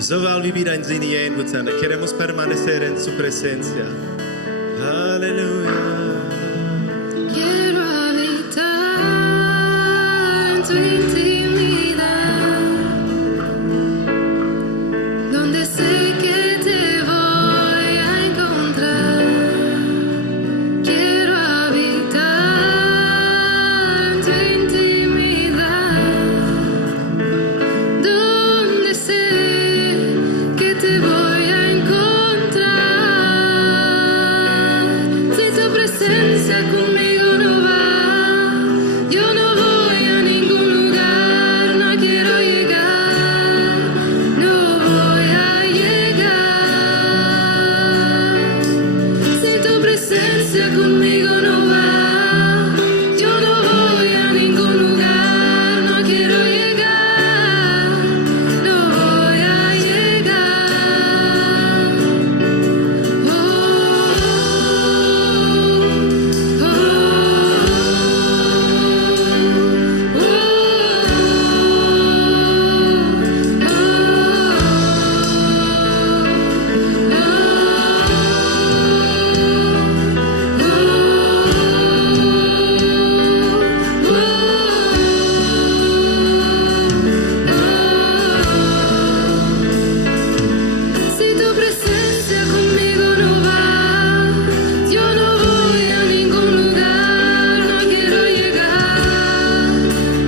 Zoal vivir en Zinienwutan, queremos permanecer en su presencia. Aleluya. Quiero habitar en tu intimidad, donde sé que te voy a encontrar. Quiero habitar en tu intimidad, donde sé que te voy a encontrar. Si tu presencia conmigo no va, yo no voy a ningún lugar, no quiero llegar, no voy a llegar. Si tu presencia conmigo no va, yo no voy a ningún lugar, no quiero llegar, no voy a llegar. Si tu presencia conmigo no va, yo no voy a ningún lugar, no quiero llegar,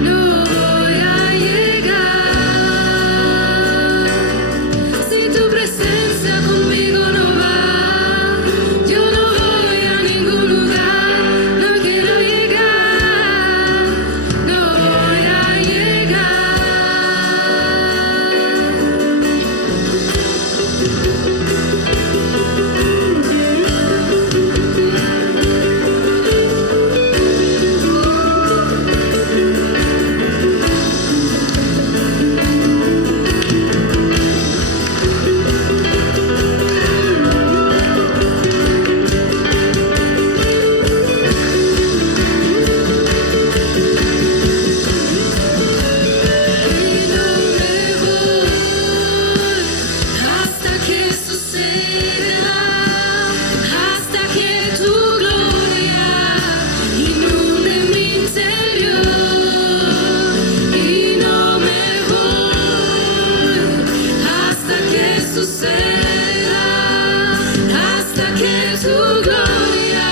no voy a llegar. Si tu presencia conmigo no va, yo no voy a ningún lugar, no quiero llegar, no voy a llegar. Y no me voy hasta que suceda, hasta que tu gloria inunde mi interior. Y no me voy hasta que suceda, hasta que tu gloria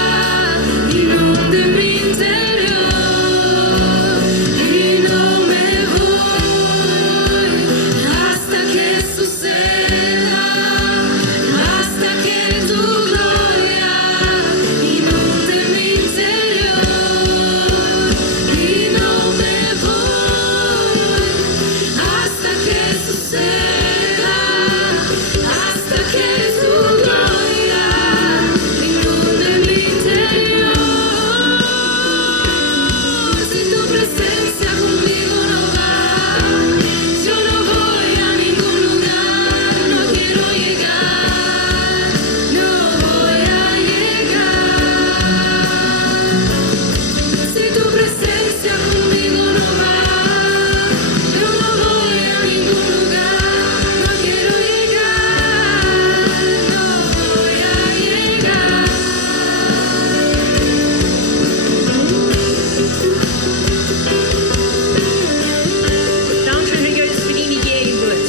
inunde mi interior. Y no me voy hasta que suceda, hasta que tu gloria inunde mi interior. Y no me voy hasta que suceda, hasta que tu gloria inunde mi interior. Si tu presencia conmigo no va, yo no voy a ningún lugar, no quiero llegar, no voy a llegar. Si tu presencia conmigo no va, yo no voy a ningún lugar, no quiero llegar, no voy a llegar. Dank u, Heer Jezus, für die Geburt.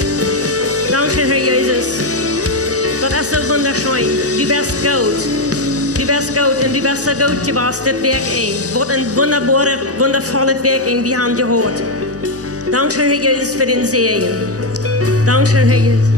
Danke, Herr Jesus. Dat is zo wunderschön. Du bist gut. Du bist gut und du bist so gut gewesen, das Werk ein. Wat een wundervolles Werk in die haben gehört. Danke, Herr Jesus, für den Segen. Danke, Herr Jesus.